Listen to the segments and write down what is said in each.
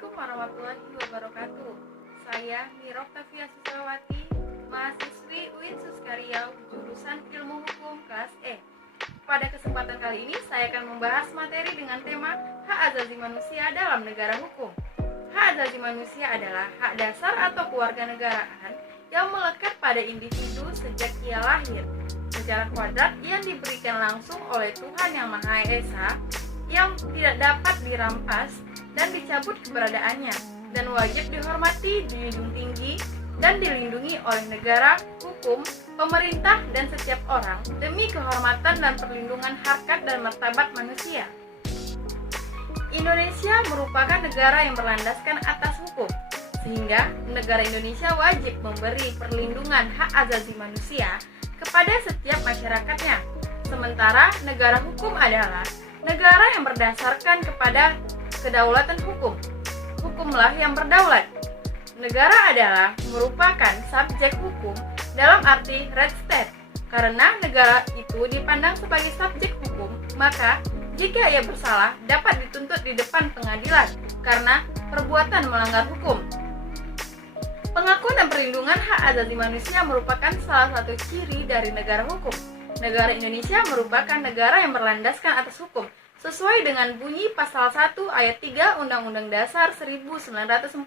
Assalamualaikum warahmatullahi wabarakatuh. Saya Mira Oktavia Susawati, mahasiswi UIN Suskariau, jurusan Ilmu Hukum kelas E. Pada kesempatan kali ini saya akan membahas materi dengan tema hak asasi manusia dalam negara hukum. Hak asasi manusia adalah hak dasar atau kewarganegaraan yang melekat pada individu sejak ia lahir. Secara kodrat yang diberikan langsung oleh Tuhan Yang Maha Esa, yang tidak dapat dirampas dan dicabut keberadaannya, dan wajib dihormati, dijunjung tinggi, dan dilindungi oleh negara, hukum, pemerintah, dan setiap orang demi kehormatan dan perlindungan harkat dan martabat manusia. Indonesia merupakan negara yang berlandaskan atas hukum, sehingga negara Indonesia wajib memberi perlindungan hak asasi manusia kepada setiap masyarakatnya. Sementara negara hukum adalah negara yang berdasarkan kepada kedaulatan hukum. Hukumlah yang berdaulat. Negara adalah merupakan subjek hukum dalam arti red state. Karena negara itu dipandang sebagai subjek hukum, maka jika ia bersalah dapat dituntut di depan pengadilan karena perbuatan melanggar hukum. Pengakuan dan perlindungan hak asasi manusia merupakan salah satu ciri dari negara hukum. Negara Indonesia merupakan negara yang berlandaskan atas hukum, sesuai dengan bunyi pasal 1 ayat 3 Undang-Undang Dasar 1945.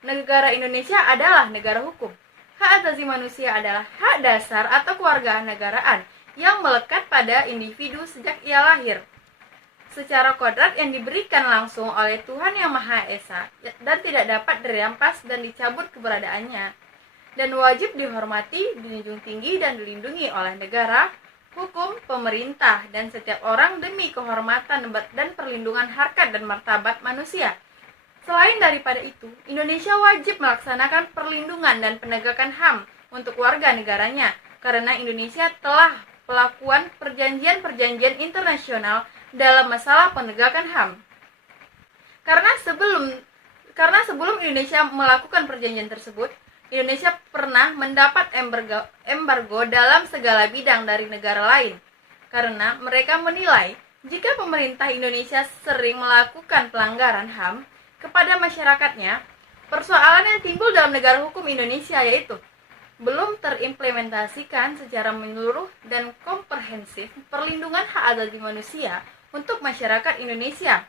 Negara Indonesia adalah negara hukum. Hak asasi manusia adalah hak dasar atau kewarganegaraan yang melekat pada individu sejak ia lahir, secara kodrat yang diberikan langsung oleh Tuhan Yang Maha Esa dan tidak dapat dirampas dan dicabut keberadaannya, dan wajib dihormati, dijunjung tinggi, dan dilindungi oleh negara, hukum, pemerintah, dan setiap orang demi kehormatan dan perlindungan harkat dan martabat manusia. Selain daripada itu, Indonesia wajib melaksanakan perlindungan dan penegakan HAM untuk warga negaranya, karena Indonesia telah melakukan perjanjian-perjanjian internasional dalam masalah penegakan HAM. Karena sebelum Indonesia melakukan perjanjian tersebut, Indonesia pernah mendapat embargo dalam segala bidang dari negara lain, karena mereka menilai jika pemerintah Indonesia sering melakukan pelanggaran HAM kepada masyarakatnya. Persoalan yang timbul dalam negara hukum Indonesia yaitu belum terimplementasikan secara menyeluruh dan komprehensif perlindungan hak asasi manusia untuk masyarakat Indonesia.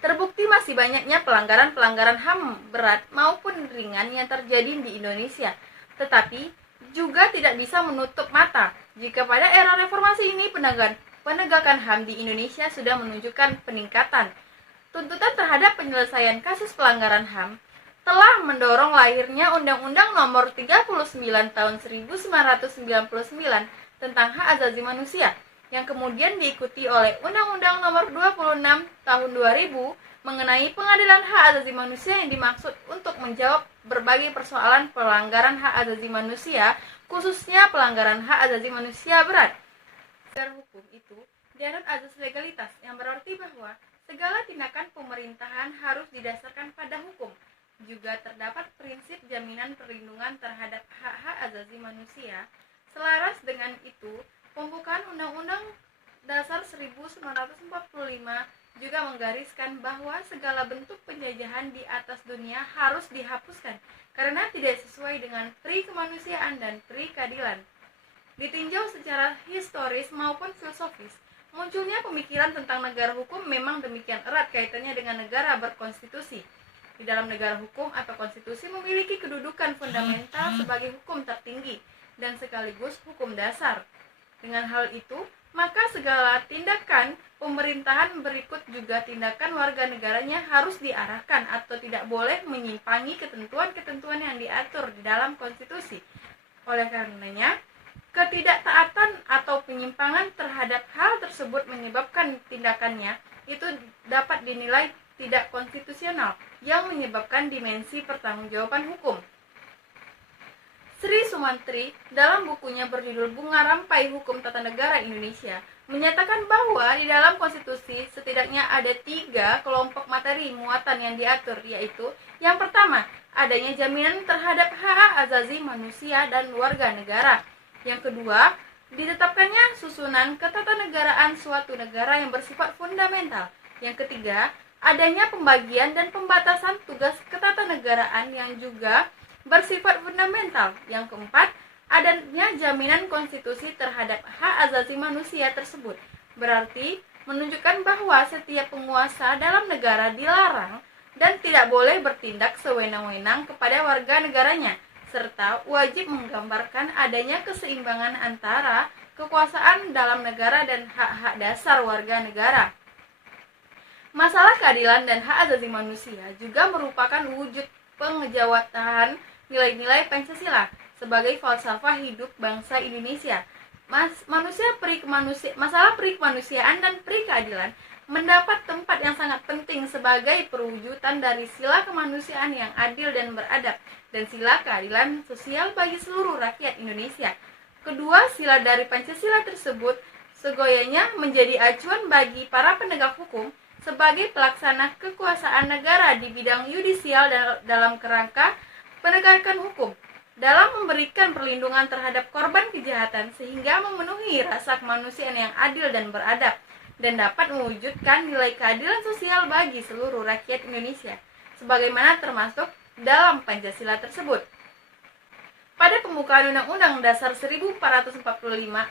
Terbukti masih banyaknya pelanggaran-pelanggaran HAM berat maupun ringan yang terjadi di Indonesia. Tetapi juga tidak bisa menutup mata jika pada era reformasi ini penegakan HAM di Indonesia sudah menunjukkan peningkatan. Tuntutan terhadap penyelesaian kasus pelanggaran HAM telah mendorong lahirnya Undang-Undang Nomor 39 Tahun 1999 tentang Hak Asasi Manusia, yang kemudian diikuti oleh Undang-Undang Nomor 26 Tahun 2000 mengenai Pengadilan Hak Asasi Manusia yang dimaksud untuk menjawab berbagai persoalan pelanggaran hak asasi manusia, khususnya pelanggaran hak asasi manusia berat. Secara hukum itu dianut azas legalitas, yang berarti bahwa segala tindakan pemerintahan harus didasarkan pada hukum. Juga terdapat prinsip jaminan perlindungan terhadap hak-hak asasi manusia. Selaras dengan itu, pembukaan Undang-Undang Dasar 1945 juga menggariskan bahwa segala bentuk penjajahan di atas dunia harus dihapuskan karena tidak sesuai dengan pri kemanusiaan dan pri keadilan. Ditinjau secara historis maupun filosofis, munculnya pemikiran tentang negara hukum memang demikian erat kaitannya dengan negara berkonstitusi. Di dalam negara hukum atau konstitusi memiliki kedudukan fundamental sebagai hukum tertinggi dan sekaligus hukum dasar. Dengan hal itu, maka segala tindakan pemerintahan berikut juga tindakan warga negaranya harus diarahkan atau tidak boleh menyimpangi ketentuan-ketentuan yang diatur di dalam konstitusi. Oleh karenanya, ketidaktaatan atau penyimpangan terhadap hal tersebut menyebabkan tindakannya itu dapat dinilai tidak konstitusional, yang menyebabkan dimensi pertanggungjawaban hukum. Sri Sumantri dalam bukunya berjudul Bunga Rampai Hukum Tata Negara Indonesia menyatakan bahwa di dalam konstitusi setidaknya ada 3 kelompok materi muatan yang diatur, yaitu yang pertama, adanya jaminan terhadap hak asasi manusia dan warga negara. Yang kedua, ditetapkannya susunan ketatanegaraan suatu negara yang bersifat fundamental. Yang ketiga, adanya pembagian dan pembatasan tugas ketatanegaraan yang juga bersifat fundamental. Yang keempat, adanya jaminan konstitusi terhadap hak asasi manusia tersebut. Berarti menunjukkan bahwa setiap penguasa dalam negara dilarang dan tidak boleh bertindak sewenang-wenang kepada warga negaranya, serta wajib menggambarkan adanya keseimbangan antara kekuasaan dalam negara dan hak-hak dasar warga negara. Masalah keadilan dan hak asasi manusia juga merupakan wujud pengejawatan nilai-nilai Pancasila sebagai falsafah hidup bangsa Indonesia. Masalah perikemanusiaan dan perikeadilan mendapat tempat yang sangat penting sebagai perwujudan dari sila kemanusiaan yang adil dan beradab dan sila keadilan sosial bagi seluruh rakyat Indonesia. Kedua sila dari Pancasila tersebut segoyanya menjadi acuan bagi para penegak hukum sebagai pelaksana kekuasaan negara di bidang yudisial dalam kerangka penegakan hukum, dalam memberikan perlindungan terhadap korban kejahatan sehingga memenuhi rasa kemanusiaan yang adil dan beradab dan dapat mewujudkan nilai keadilan sosial bagi seluruh rakyat Indonesia sebagaimana termasuk dalam Pancasila tersebut. Pada pembukaan Undang-Undang Dasar 1445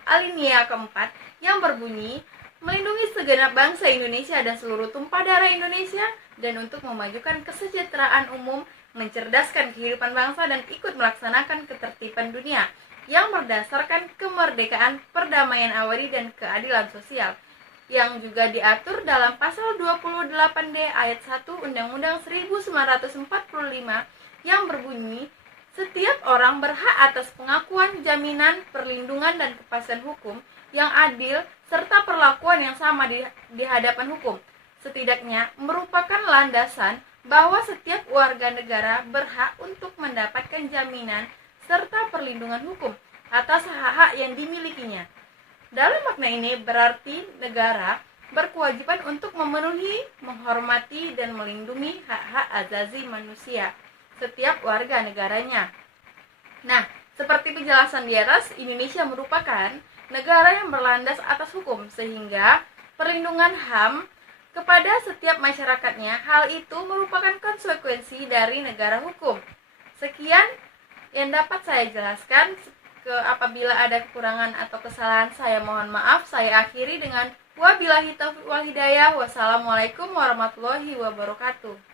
alinea keempat yang berbunyi melindungi segenap bangsa Indonesia dan seluruh tumpah darah Indonesia dan untuk memajukan kesejahteraan umum, mencerdaskan kehidupan bangsa dan ikut melaksanakan ketertiban dunia yang berdasarkan kemerdekaan, perdamaian abadi dan keadilan sosial yang juga diatur dalam pasal 28D ayat 1 Undang-Undang 1945 yang berbunyi setiap orang berhak atas pengakuan, jaminan, perlindungan dan kepastian hukum yang adil serta perlakuan yang sama di hadapan hukum. Setidaknya merupakan landasan bahwa setiap warga negara berhak untuk mendapatkan jaminan serta perlindungan hukum atas hak-hak yang dimilikinya. Dalam makna ini berarti negara berkewajiban untuk memenuhi, menghormati, dan melindungi hak-hak asasi manusia setiap warga negaranya. Nah, seperti penjelasan di atas, Indonesia merupakan negara yang berlandas atas hukum, sehingga perlindungan HAM kepada setiap masyarakatnya, hal itu merupakan konsekuensi dari negara hukum. Sekian yang dapat saya jelaskan. Apabila ada kekurangan atau kesalahan, saya mohon maaf. Saya akhiri dengan wabillahi taufiq wal hidayah. Wassalamualaikum warahmatullahi wabarakatuh.